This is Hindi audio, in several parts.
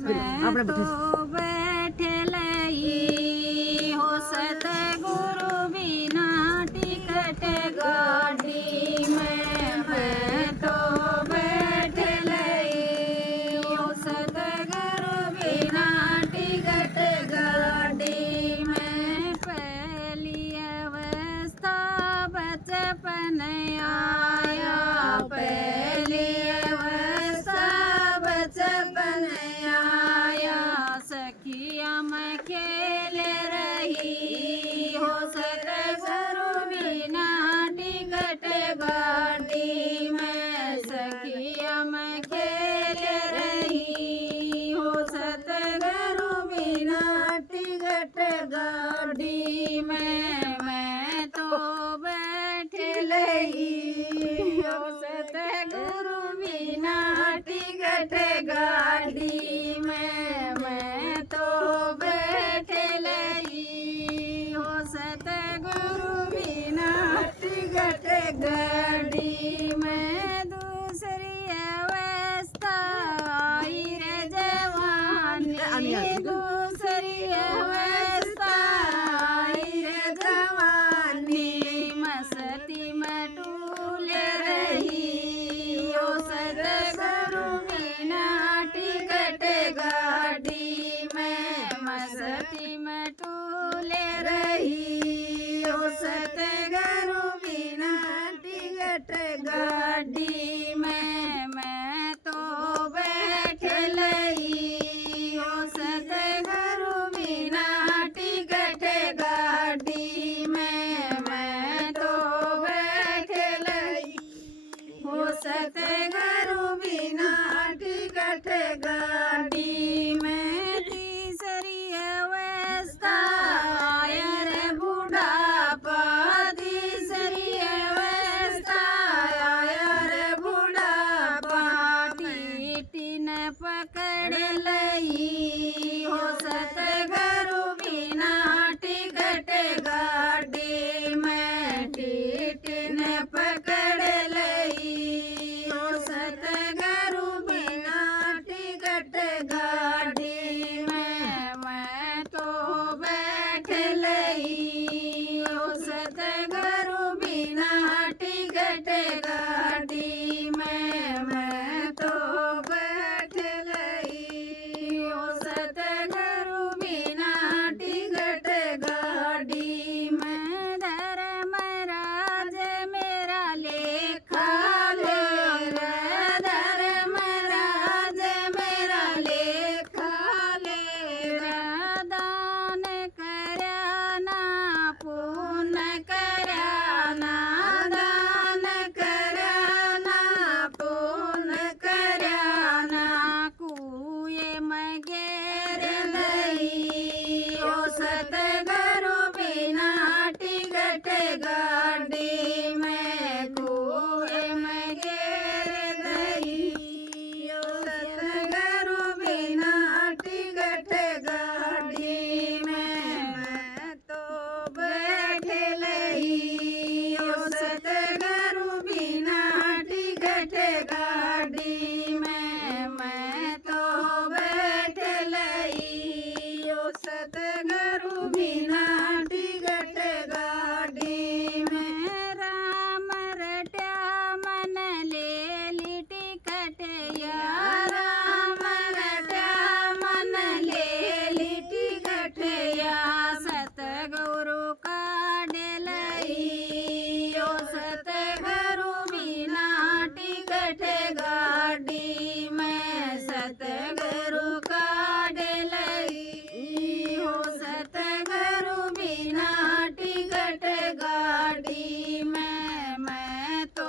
मैं तो बैठे लई हो सतगुरु बिना टिकट गाड़ी में। मैं तो बैठे लई हो सतगुरु बिना टिकट गाड़ी में। पहली अवस्था बचपन आया, पहली अवस्था बचपन आया। सखिया मैं खेल रही हो सतगुरु बिना टिकट गाड़ी में। सखिया मैं खेल रही हो सतगुरु बिना टिकट गाड़ी में। मैं तो बैठ लई हो सतगुरु बिना टिकट गाड़ी में। मैं तो बैठ लई हो सतगुरु बिना टिकट गाड़ी में। दूसरी अवस्था आई रे जवानी, दूसरी अवस्था आई रे जवानी। मस्ती में डूल रही हो सतगुरु बिना टिकट गाड़ी में। मस्ती में डूल रही हो सतगुरु बिना टिकट गाड़ी में। मैं तो बैठ लई हो सतगुरु बिना टिकट गाड़ी में। मैं तो बैठ लई हो सतगुरु बिना टिकट गाड़ी में। तीसरी अवस्था आया रे बुढ़ापा, तीसरी अवस्था आया रे बुढ़ापा। टीटी ने पकड़ लई हो सतगुरु बिना टिकट गाड़ी में। टीटी ने पकड़ लई हो सतगुरु बिना टिकट गाड़ी में। मैं तो बैठ लई हो सतगुरु बिना टिकट गाड़ी में। मैं तो बैठ लई हो सतगुरु बिना टिकट गाड़ी में। धर्मराज मेरा लेखा लेगा, धर्मराज मेरा लेखा लेगा। दान कराना पुण्य कराना, दान कराना पुण्य कराना। कुएं में गिर गई हो सतगुरु बिना टिकट गाड़ी में। कुएं में गिर गई हो सतगुरु बिना टिकट गाड़ी में। मैं तो बैठ लई हो सतगुरु बिना टिकट गाड़ी में। मैं तो बैठ लई हो सतगुरु बिना टिकट गाड़ी में। राम रट्या मन ले ली टिकट या, राम रट्या मन ले ली टिकट या। सतगुरु काढ़ लई हो सतगुरु बिना टिकट गाड़ी में। सतगुरु काढ़ लई हो सतगुरु बिना टिकट गाड़ी में। मैं तो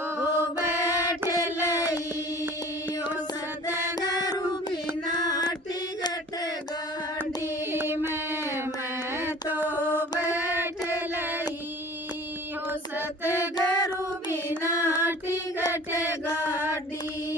बैठ लई हो सतगुरु बिना टिकट गाड़ी में। मैं तो बैठ लई हो सतगुरु बिना टिकट गाड़ी